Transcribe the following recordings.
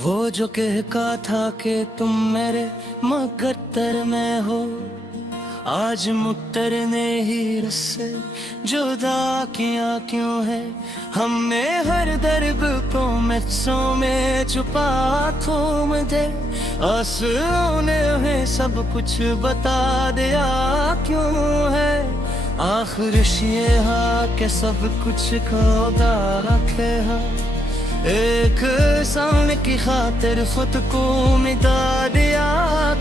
वो जो कहता था कि तुम मेरे मुकद्दर में हो, आज मुक्तर ने ही रस्से जुदा किया क्यों है। हमने हर दर्द को मिक्सों में छुपा थूम दे, आंसुओं ने हमें सब कुछ बता दिया क्यों है। आखिर ये हाँ के सब कुछ खोदा रखे हाँ, एक सामने की खातिर खुद को मिटा दिया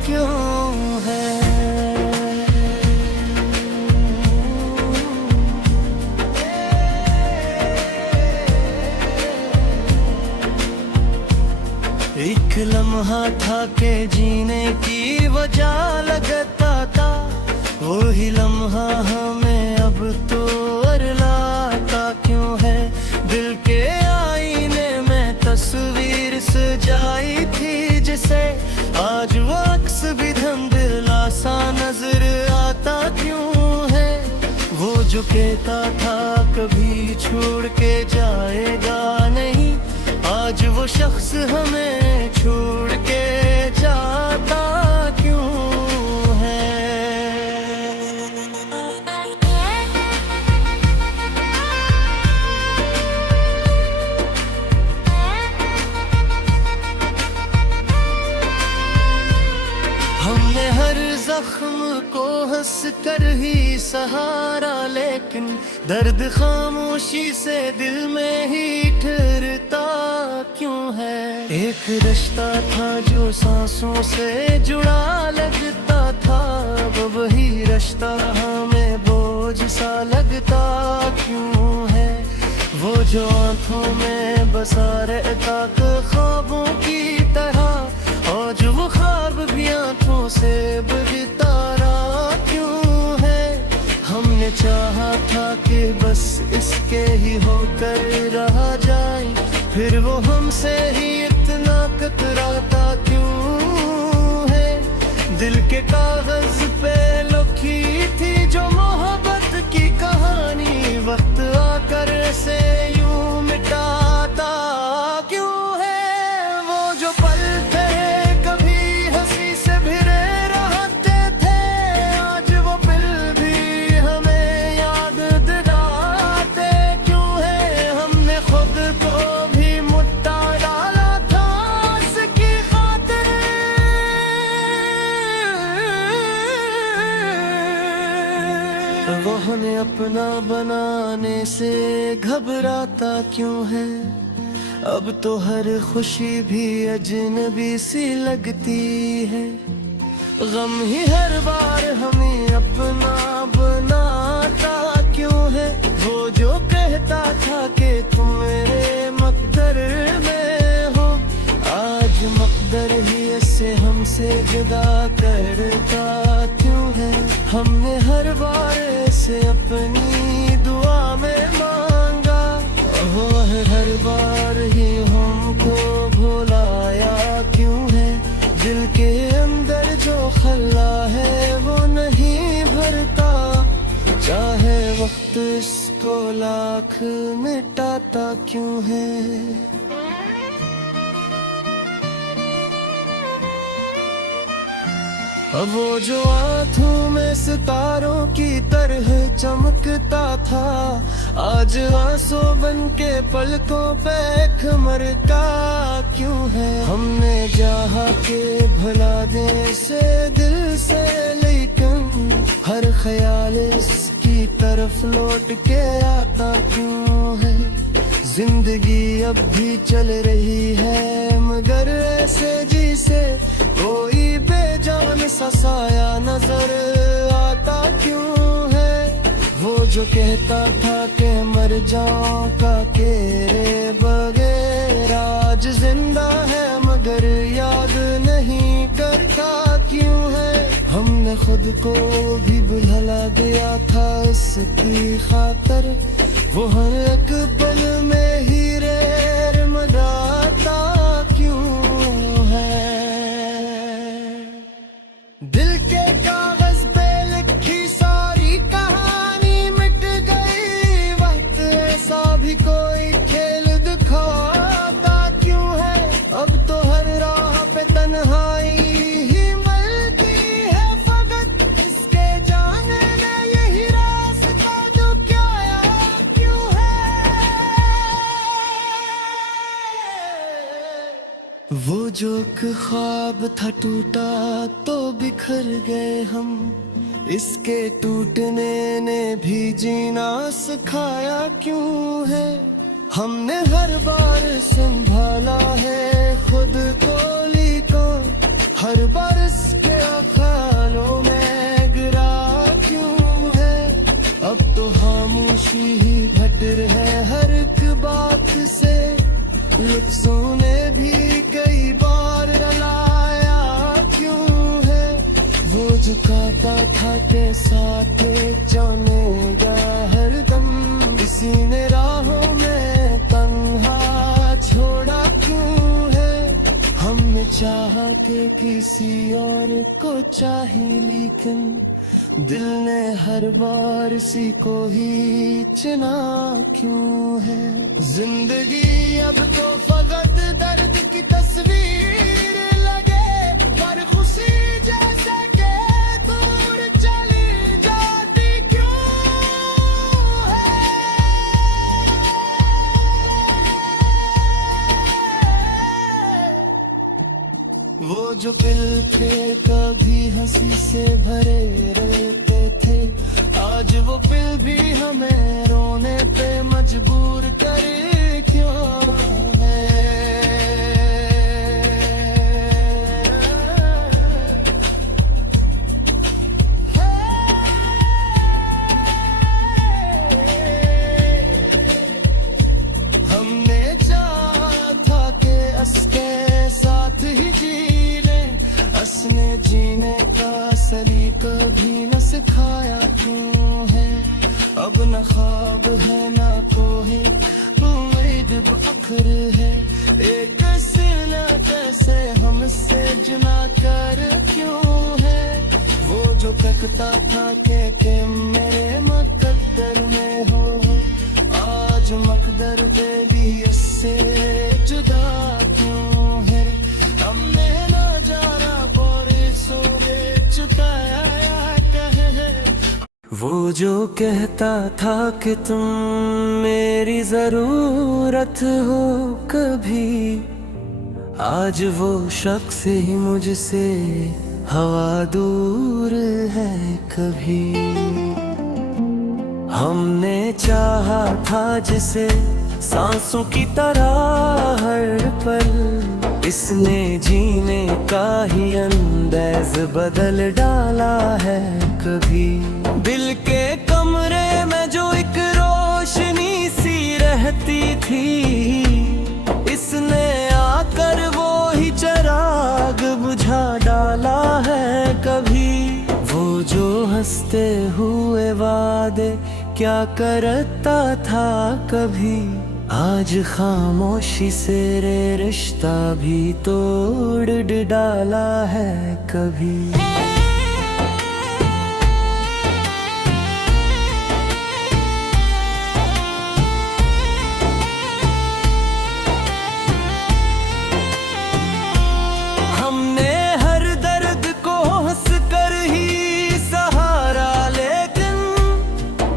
क्यों है। एक लम्हा था के जीने की वजह लगता था, वही लम्हा हमें अब तो अरलाता क्यों है। दिल के आईने में तस्वीर सजाई थी जिसे, आज वो अक्स भी धुंधला सा नजर आता क्यों है। वो जो कहता था कभी छोड़ के जाएगा नहीं, आज वो शख्स हमें छोड़ के जाता क्यों है। हमने हर जख्म को हंस कर ही सहारा, लेकिन दर्द खामोशी से दिल में ही ठहरता क्यों है। एक रिश्ता था जो सांसों से जुड़ा लगता था, अब वही रिश्ता हमें बोझ सा लगता क्यों है। वो जो आंखों में बसा रहता ख्वाबों की तरह, और जो वो ख्वाब भी आंखों से बजता रहा क्यों है। हमने चाहा था कि बस इसके ही होकर रहा जाए, फिर वो हमसे ही इतना कतराता क्यों है। दिल के कागज पे लिखी थी जो मोहब्बत की कहानी, वक्त आकर से यूं मिटाता क्यों है। वो जो पल थे कभी हंसी से भिरे रहते थे, आज वो पल भी हमें याद दिलाते क्यों है। हमने खुद को भी मुट्टा डाला था उसकी खातिर, वो हमें अपना बनाने से घबराता क्यों है। अब तो हर खुशी भी अजनबी सी लगती है, गम ही हर बार हमें अपना बनाता क्यों है। वो जो कहता था कि तुम मेरे मुकद्दर में हो, आज मुकद्दर ही ऐसे हमसे जुदा करता क्यों है। हमने हर बार ऐसे अपनी दुआ में मांगा, वो हर बार ही हमको भुलाया क्यों है। दिल के अंदर जो खला है वो नहीं भरता, चाहे वक्त इसको लाख मिटाता क्यों है। अब वो जो आँखों में सितारों की तरह चमकता था, आज आंसू बन के पलकों पे खमरता क्यों है। हमने चाहा के भला दे से दिल से, लेकिन हर ख्याल इसकी तरफ लौट के आता क्यों है। जिंदगी अब भी चल रही है मगर ऐसे जैसे कोई बेजान सा साया नजर आता क्यों है। वो जो कहता था कि मर जाऊं का तेरे बगैर, आज जिंदा है मगर याद नहीं करता क्यों है। हमने खुद को भी भुला दिया था इसकी खातर, वो हर एक पल में ही रेर मनाता क्यों है। दिल के कागज पे लिखी सारी कहानी मिट गई, वक्त ऐसा भी कोई खेल दिखाता क्यों है। अब तो जो कि ख्वाब था टूटा तो बिखर गए हम, इसके टूटने ने भी जीना सिखाया क्यों है। हमने हर बार संभाला है खुद को, लेकिन हर बार इसके ख्यालों में गिरा क्यों है। अब तो खामोशी ही भटर है हर एक बात से, लफ्जों ने भी कई बार रलाया क्यों है। वो जो कहता था के साथ जानेगा हरदम, इसी ने राहों में तन्हा छोड़ा क्यों है। हमने चाहा के किसी और को चाहे, लेकिन दिल ने हर बार इसी को ही चुना क्यों है। जिंदगी अब तो फकत दर्द की तस्वीर लगे, पर खुशी जैसे के दूर चली जाती क्यों है। वो जो दिल थे कभी हंसी से भरे रहते थे, आज वो दिल भी हमें रोने पे मजबूर करे क्यों है। हमने चाहा था कि उसके साथ ही जी ले, उसने जीने का सलीका भी न सिखाया क्यों है। अब न ख्वाब है न कोई उम्मीद आखिर है, एक सिला कैसे हमसे जुना कर क्यों है। वो जो तकता था के मेरे मुकद्दर में हो, आज मकदर दे भी इससे जुदा क्यों है। हमने ना जाना पर सोने चुकाया कहे। वो जो कहता था कि तुम मेरी जरूरत हो कभी, आज वो शख्स ही मुझसे हवा दूर है कभी। हमने चाहा था जिसे सांसों की तरह हर पल, इसने जीने का ही अंदाज बदल डाला है कभी। दिल के कमरे में जो एक रोशनी सी रहती थी, इसने आकर वो ही चिराग बुझा डाला है कभी। वो जो हंसते हुए वादे क्या करता था कभी, आज खामोशी से रे रिश्ता भी तोड़ डाला है कभी। हमने हर दर्द को हंस कर ही सहारा, लेकिन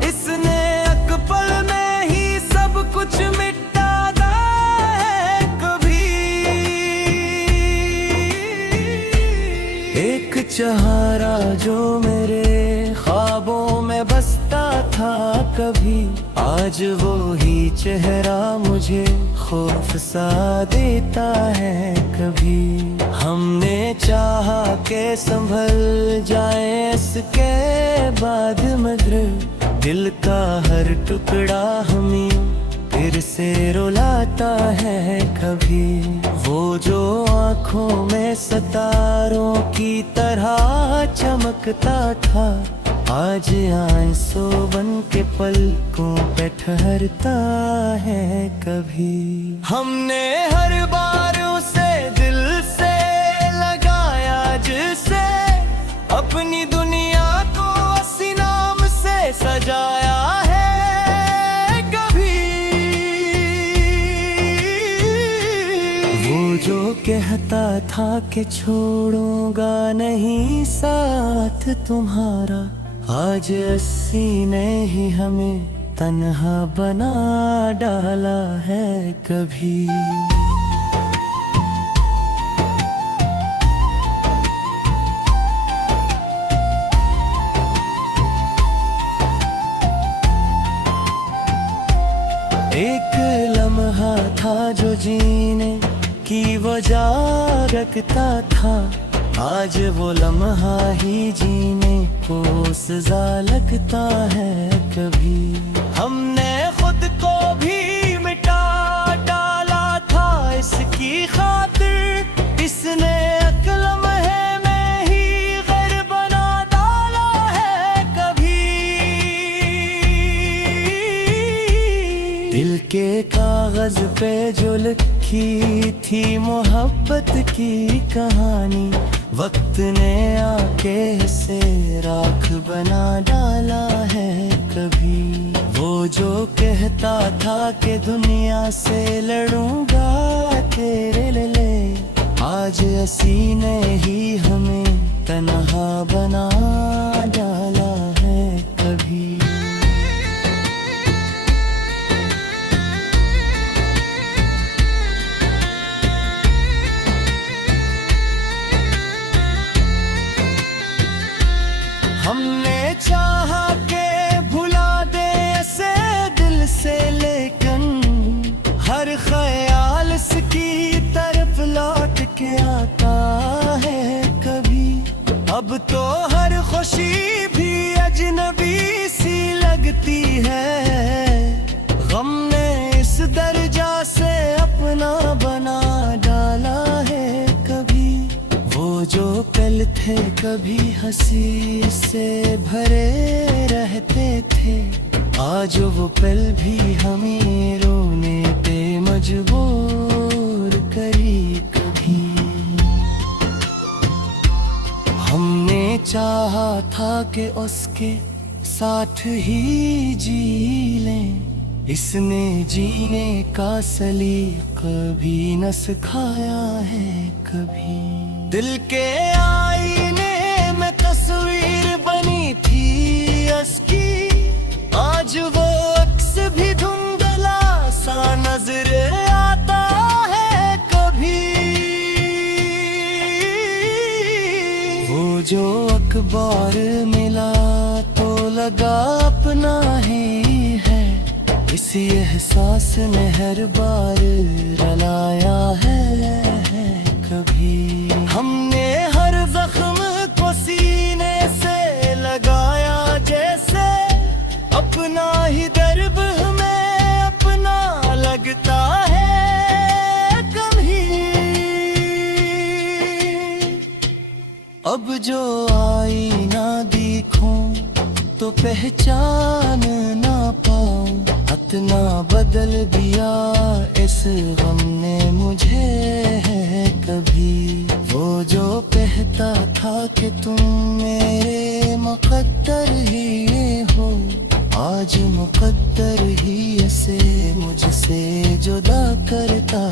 इसने एक पल में ही सब कुछ मिटा है कभी। एक चेहरा जो मेरे ख्वाबों में बसता था कभी, आज वो ही चेहरा मुझे खौफ सा देता है कभी। हमने चाहा के संभल जाए इसके बाद मगर, दिल का हर टुकड़ा हमें फिर से रुलाता है कभी। वो जो आँखों में सितारों की तरह चमकता था, आज आंसू बन के पलकों पे ठहरता है कभी। हमने हर बार उसे दिल से लगाया जिसे, अपनी दुनिया को उसी नाम से सजाया है कभी। वो जो कहता था कि छोड़ूंगा नहीं साथ तुम्हारा, आज अस्सी ने ही हमें तन्हा बना डाला है कभी। था जो जीने की वजह रखता था, आज वो लम्हा ही जीने को सजा लगता है। कभी हमने खुद को भी मिटा डाला था इसकी खातिर, इसने अक्लम है मैं ही घर बना डाला है। कभी दिल के कागज पे जो लिखी थी मोहब्बत की कहानी, वक्त ने आके इसे राख बना डाला है। कभी वो जो कहता था कि दुनिया से लड़ूंगा तेरे लिए, आज असी ने ही हमें तन्हा बना डाला है। कभी हमने चाहा के भुला दे ऐसे दिल से, लेकिन हर ख्याल इसकी तरफ लौट के आता है। कभी अब तो हर खुशी भी अजनबी सी लगती है, गम ने इस दर्जा से अपना बना डाला है। कभी वो जो पल थे कभी हंसी से भरे रहते थे, आज वो पल भी हमें रोने पे मजबूर करी। कभी हमने चाहा था कि उसके साथ ही जी लें, इसने जीने का सलीका भी न सिखाया है। कभी दिल के आईने में तस्वीर बनी थी उसकी, आज वो अक्स भी धुंधला सा नजर आता है। कभी वो जो अखबार मिला तो लगा अपना ही है, इसी एहसास ने हर बार रुलाया है। कभी हमने हर जख्म को सीने से लगाया, जैसे अपना ही दर्द हमें अपना लगता है। कभी अब जो आईना देखूं तो पहचान ना पाऊं, इतना बदल दिया इस गम ने मुझे है। कभी वो जो कहता था कि तुम मेरे मुकद्दर ही हो, आज मुकद्दर ही ऐसे मुझसे जुदा करता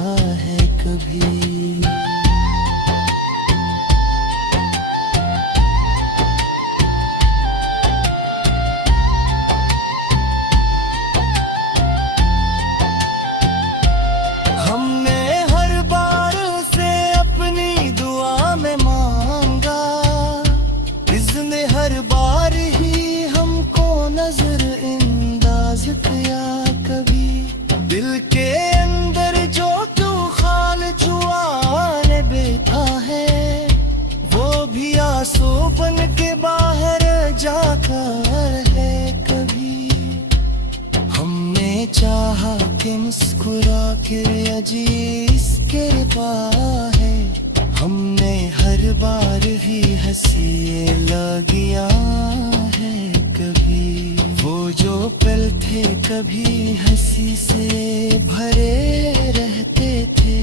है। कभी दिल के अंदर जो तू खाल जुआन बैठा है, वो भी आंसू बन के बाहर जाकर है। कभी हमने चाहा कि मुस्कुरा के अजी इसके है, हमने हर बार ही हंसी लगिया है। कभी वो जो पल थे कभी हंसी से भरे रहते थे,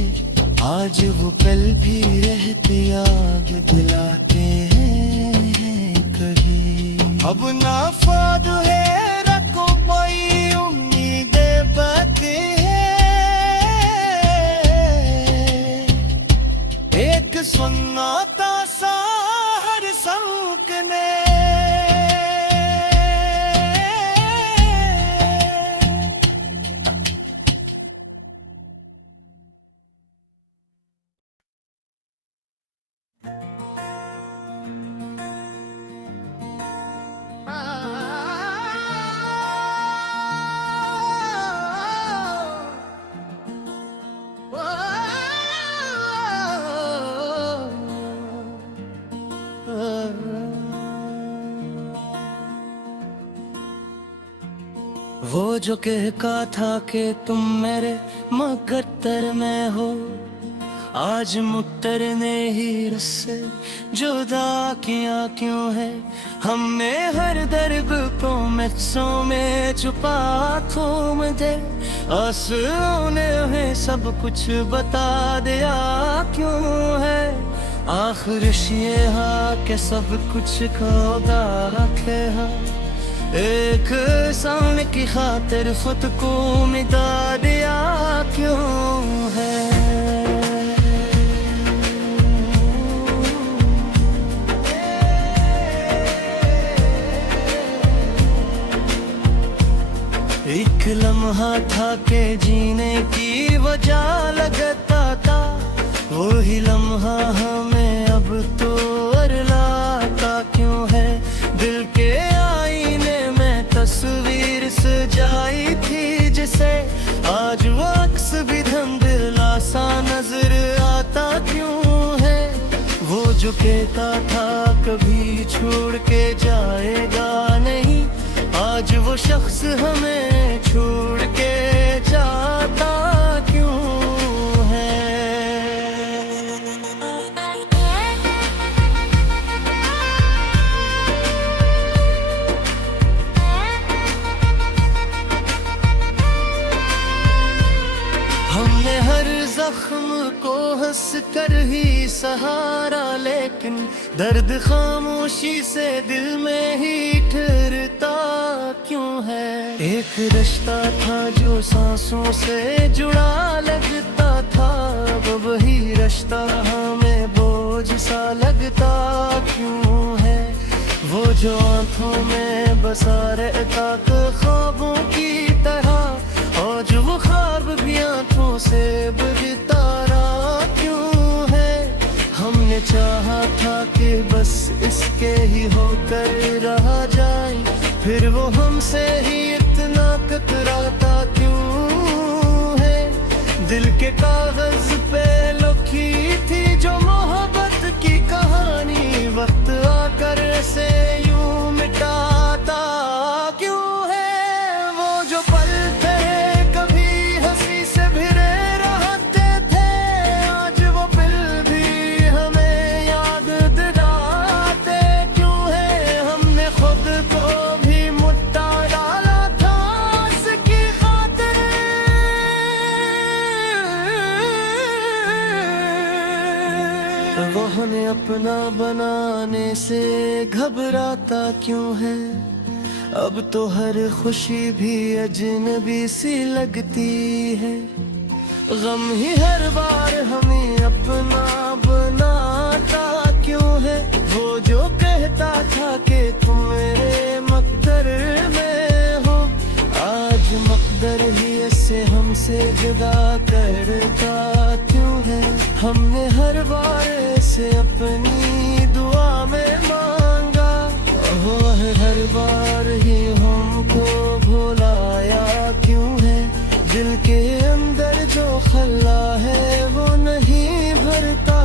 आज वो पल भी रहते याद दिलाते हैं। कभी अब ना फाद है रखो कोई उम्मीदें बातें हैं, एक सुन्नाता सा हर संकने वो जो कहता था कि तुम मेरे मुकद्दर में हो, आज मुक्तर ने ही रस्से जुदा किया क्यों है। हमने हर दर्द को मिक्सों में छुपा थूम दे, आंसुओं ने हमें सब कुछ बता दिया क्यों है। आखिर ये के सब कुछ खोदा रखे हाँ, एक सामने की खातिर खुद को मिटा दिया क्यों है। एक लम्हा था के जीने की वजह लगता था, वही लम्हा हमें अब तो अरलाता क्यों है। दिल के आईने में तस्वीर सजाई थी जिसे, आज वो अक्स भी धुंधला सा नजर आता क्यों है। वो जो कहता था कभी छोड़ के जाएगा नहीं, आज वो शख्स हमें छोड़ के जाता क्यों है। हमने हर जख्म को हंस कर ही सहारा, लेकिन दर्द खामोशी से दिल में ही ठहरता क्यों है। एक रिश्ता था जो सांसों से जुड़ा लगता था, अब वही रिश्ता हमें बोझ सा लगता क्यों है। वो जो आंखों में बसा रहता था ख्वाबों की तरह, आज वो ख्वाब भी आंखों से बुझता रहा क्यों है। हमने चाहा था कि बस इसके ही होकर रहा जाए, फिर वो हमसे ही इतना कतराता क्यों है। दिल के कागज पे लिखी थी जो मोहब्बत की कहानी, वक्त आकर से यूं मिटाता क्यों है। वो जो पल थे कभी हंसी से भिरे रहते थे, आज वो पल भी हमें याद दिलाते क्यों है। हमने खुद को भी मुट्ठा डाला था उसकी खातिर, वो हमें अपना बनाने से घबराता क्यों है। अब तो हर खुशी भी अजनबी सी लगती है, गम ही हर बार हमें अपना बनाता क्यों है। वो जो कहता था कि तुम मेरे मुकद्दर में हो, आज मुकद्दर ही ऐसे हमसे जुदा करता क्यों है। हमने हर बार ऐसे अपनी दुआ में मांगा, वो हर बार ही हमको भुलाया क्यों है। दिल के अंदर जो खला है वो नहीं भरता,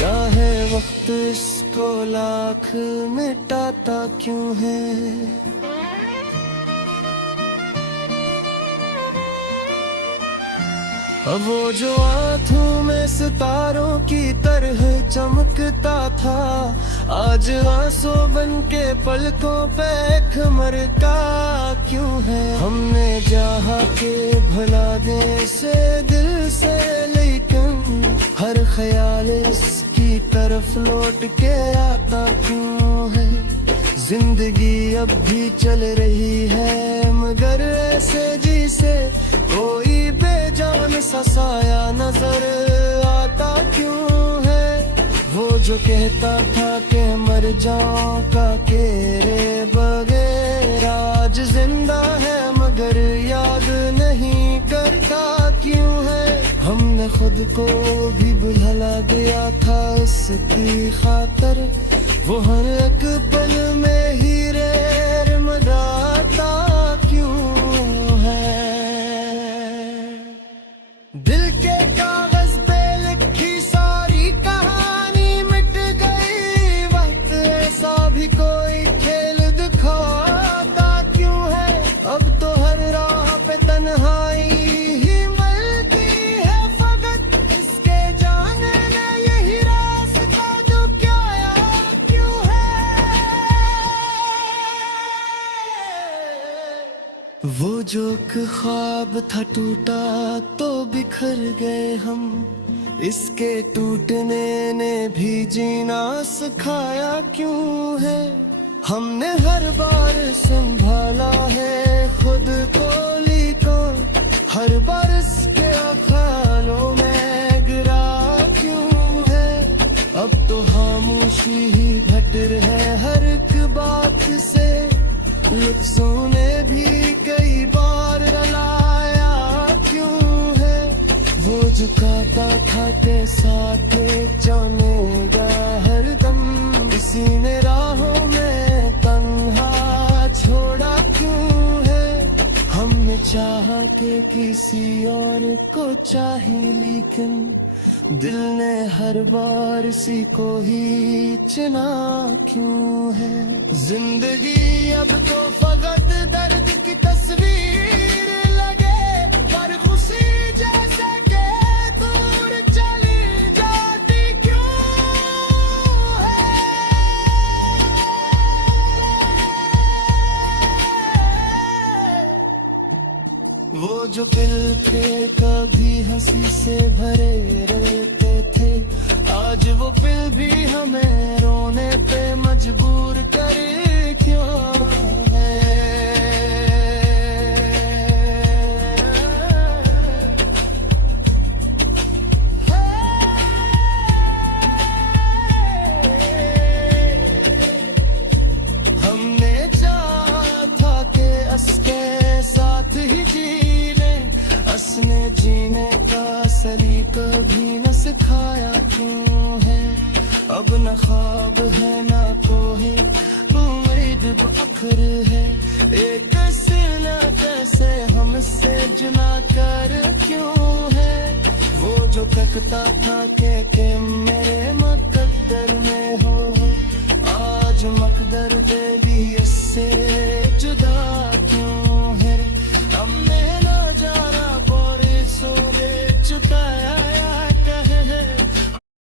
चाहे वक्त इसको लाख मिटाता क्यों है। अब वो जो आँखों में सितारों की तरह चमकता था, आज आंसू बन के पलकों पे मरता क्यों है। हमने चाहा के भला दे से दिल से, लेकिन हर ख्याल इसकी तरफ लौट के आता क्यों है। जिंदगी अब भी चल रही है मगर ऐसे जैसे कोई बेजान सा साया नजर आता क्यों है। वो जो कहता था कि मर जाऊं का केरे बगैर, आज जिंदा है मगर याद नहीं करता क्यों है। हमने खुद को भी भुला दिया था इसकी खातर, वो हर एक पल में ही रेर मनाता क्यों है। दिल के कागज पे लिखी सारी कहानी मिट गई, वक्त ऐसा भी कोई खेल दिखाता क्यों है। अब तो वो जो एक ख्वाब था टूटा तो बिखर गए हम, इसके टूटने ने भी जीना सिखाया क्यों है। हमने हर बार संभाला है खुद को, लेकिन हर बार इसके ख्यालों में गिरा क्यों है। अब तो खामोशी ही बेटर है हर एक बात से, लफ्जों ने भी कई बार रलाया क्यों है। वो जो कहता था के साथ जानेगा हरदम, इसी ने राहों में तन्हा छोड़ा क्यों है। हमने चाहा के किसी और को चाहे, लेकिन दिल ने हर बार इसी को ही चुना क्यों है। जिंदगी अब तो फकत दर्द की तस्वीर लगे, पर खुशी जैसे के दूर चली जाती क्यों है। वो जो दिल थे कभी हंसी से भरे रहते थे, आज वो फिर भी हमें रोने पे मजबूर करे क्यों है। हमने चाहा था कि असके साथ ही जी, असने जीने का सलीका भी न सिखाया क्यों है। अब न ख्वाब है न कोई उम्मीद आखिर है, एक न कैसे हमसे जुना कर क्यों है। वो जो तकता था के मेरे मकद्दर में हो, आज मकदर दे